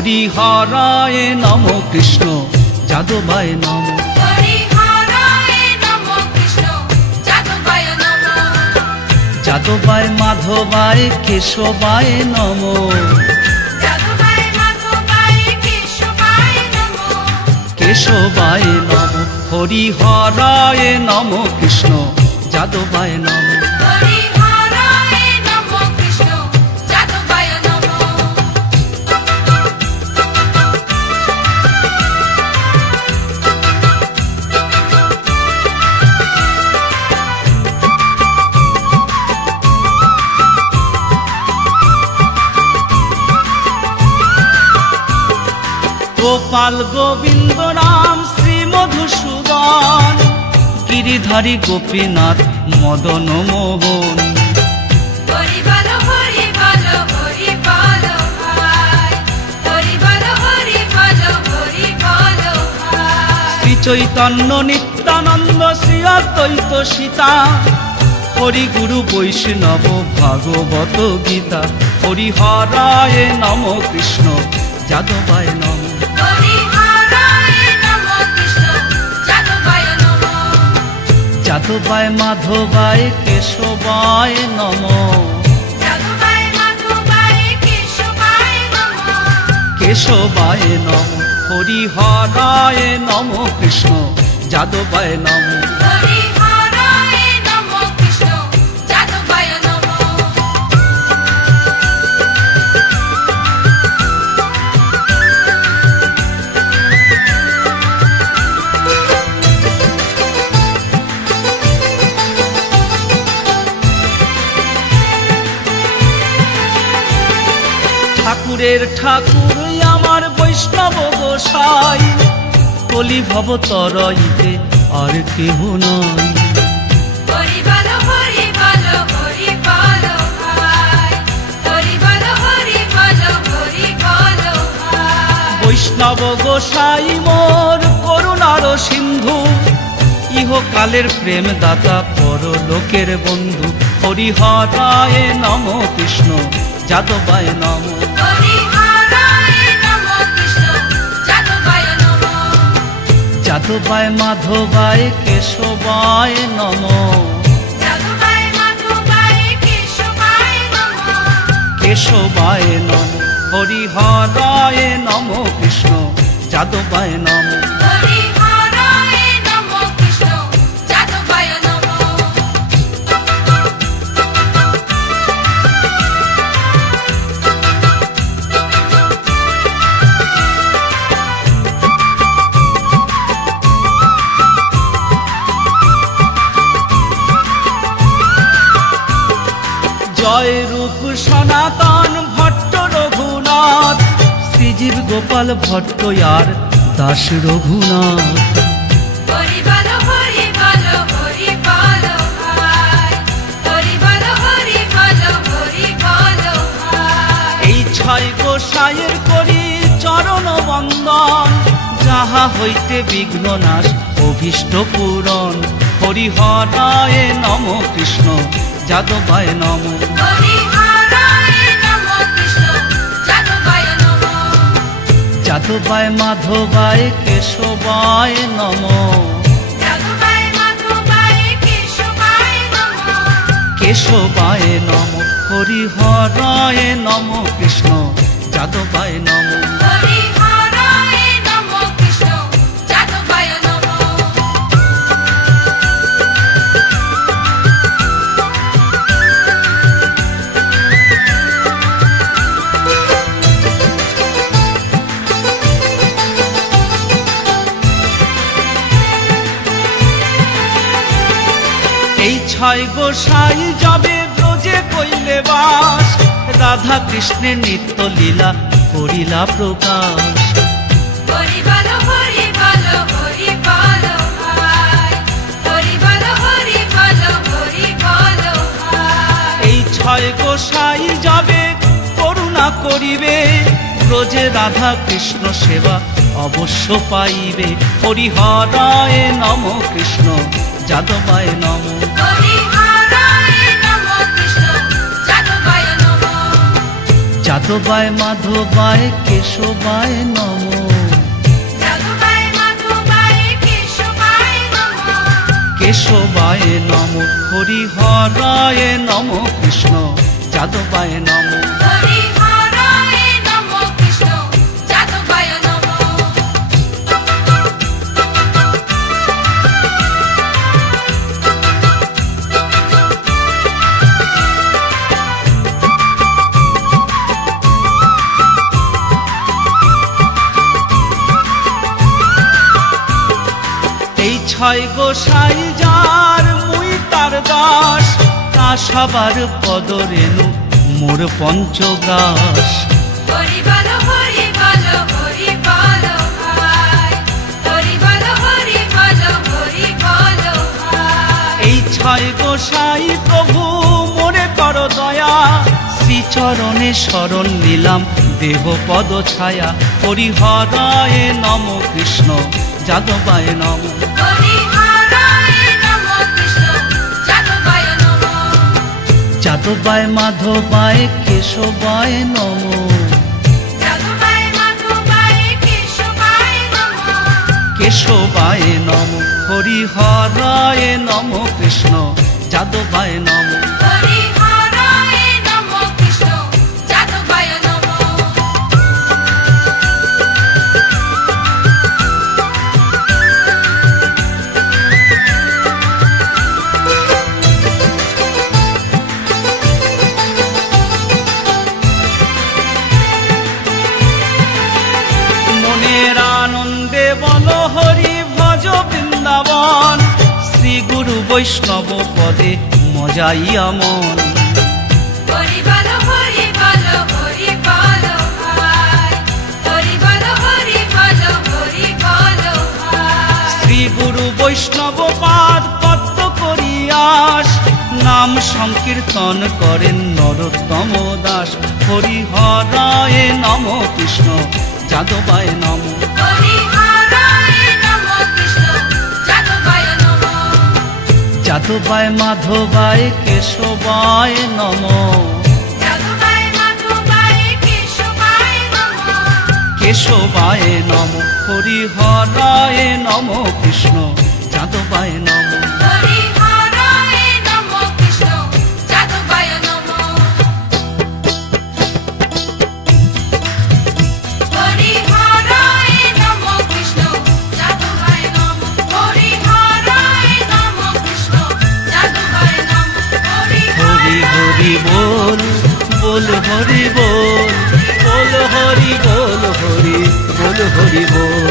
হরিহরায় নম কৃষ্ণ যাদবায় নম। যাদবায় মাধবায় কেশবায় নম। কেশবায় নম। হরিহরায় নম কৃষ্ণ যাদবায় নম। গোপাল গোবিন্দ রাম শ্রী মধুসূদন, গিরিধারী গোপীনাথ মদন মোহন। শ্রী চৈতন্য নিত্যানন্দ শ্রী অদ্বৈত সীতা, হরি গুরু বৈষ্ণব ভাগবত গীতা। হরিহরায় নম কৃষ্ণ যাদবায় নম। যাদবায় মাধবায় কেশবায় নম। কেশবায় নম। হরিহরায় নম কৃষ্ণ যাদবায় নম। ঠাকুরের ঠাকুর আমার বৈষ্ণব গোসাই, কলি ভব তরইতে আর কেহ নয়। বৈষ্ণব গোসাই মোর করুণার সিন্ধু, ইহকালের প্রেম দাতা পরলোকের বন্ধু। হরিহরায় নম কৃষ্ণ যাদবায় নম। যাদবায় মাধবায় কেশবায় নম। কেশবায় নম। হরিহরায় নম কৃষ্ণ যাদবায় নম। জয় রূপ সনাতন ভট্ট রঘুনাথ, শ্রীজীব গোপাল ভট্ট আর দাস রঘুনাথ। এই ছয় গোসাইয়ের করি চরণ বন্দন, যাহা হইতে বিঘ্ন নাশ অভীষ্ট পূরণ। হরিহরায় নম কৃষ্ণ যাদবায় নম। যাদবায় মাধবায় কেশবায় নম। কেশবায় নম। হরিহরায় নম কৃষ্ণ যাদবায় নম। এই ছয় গোসাই যাবে ব্রজে কইলে বাস, রাধা কৃষ্ণের নিত্য লীলা করিলা প্রকাশ। এই ছয় গোসাই যাবে করুণা করিবে, ব্রজে রাধা কৃষ্ণ সেবা অবশ্য পাইবে। হরিহরায় নম কৃষ্ণ যাদবায় নম। যাদবায় মাধবায় কেশবায় নমঃ। যাদবায় মাধবায় কেশবায় নমঃ। কেশবায় নমঃ হরিহরায় নমঃ কৃষ্ণ যাদবায় নমঃ। হরিহরায় নমঃ কৃষ্ণ যাদবায় নমঃ। এই ছয় গোসাই যার মুই তার দাস, তা সবার পদরেণু মোর পঞ্চগ্রাস। হরি বলো হরি বলো হরি বলো ভাই। হরি বলো হরি বলো হরি বলো ভাই। এই ছয় গোসাই প্রভু মোরে কর দয়া, শ্রীচরণে শরণ নিলাম দেহ পদ ছায়া। হরিহরায় নমঃ কৃষ্ণ যাদবায় নমঃ। হরিহরায় নমঃ কৃষ্ণ যাদবায় নমঃ। যাদবায় মাধবায় কেশবায় নমঃ। যাদবায় মাধবায় কেশবায় নমঃ। কেশবায় নমঃ হরিহরায় নমঃ কৃষ্ণ যাদবায় নমঃ। হরিহরায় নমঃ কৃষ্ণ যাদবায় নমঃ। মনের আনন্দে বল হরি ভজ বৃন্দাবন, শ্রী গুরু বৈষ্ণব পদে মজাইয়া মন। হরি বলো হরি বলো হরি বলো ভাই। হরি বলো হরি বলো হরি বলো ভাই। শ্রী গুরু বৈষ্ণব পাদ পদ্ম করিয়াস, নাম সংকীর্তন করেন নরোত্তম দাস। হরিহরায় নমঃ কৃষ্ণ যাদবায় নমঃ। হরিহরায় নমঃ কৃষ্ণ যাদবায় নমঃ। যাদবায় মাধবায় কেশবায় নমঃ। যাদবায় মাধবায় কেশবায় নমঃ। কেশবায় নমঃ হরিহরায় নমঃ কৃষ্ণ যাদবায় নমঃ। হরিহরায় নমঃ কৃষ্ণ যাদবায় নমঃ। হরিহরায় নমঃ কৃষ্ণ যাদবায় নমঃ। হরিহরায় নমঃ কৃষ্ণ যাদবায় নমঃ। হরি হরি বল বল হরি বল, বল হরি বল হরি বল হরি বল।